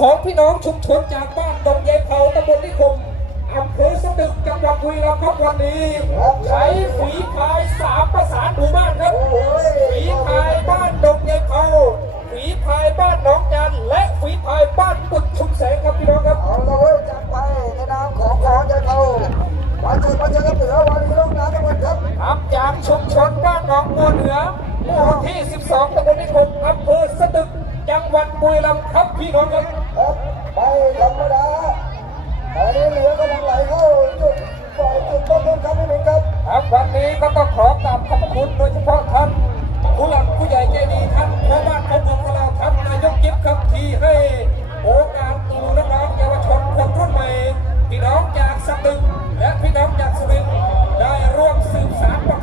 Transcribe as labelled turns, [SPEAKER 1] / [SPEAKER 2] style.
[SPEAKER 1] ของพี่น้องชุมชนจากบ้านดงเยายเผาตำบลนิคมอำเภอสตึกจังหวัดบุรีรัมย์ครับวันนี้ ใช้ฝีพายสามประสานหมู่บ้านครับฝีพายบ้านดงเยายเผาฝีพายบ้านหนองจันและฝีพายบ้านปุดชุมแสงครับพี่น้องครับ
[SPEAKER 2] เอาละเว้ยจัดไปในนามของของใจเขาวันจุดวันเจริญเหนือวันนี้ลงน้ำทั้งหมดครับ
[SPEAKER 1] ครับจากชุมชนบ้านหนองบัวเหนือหมู่ที่ 12ตำบลนิคมอำเภอสตึกจังห วัดบุรีรัมย์ครับพี่น้องครับ
[SPEAKER 2] ครับไปธรรมดาตอนนี้เหลือกำลังไหลเข้าจุดฝ่ายจุดต้นทุนครับพี่หนึ่งครับ
[SPEAKER 1] ครับวันนี้ก็ต้องขอกราบขอบพระคุณโดยเฉพาะท่าน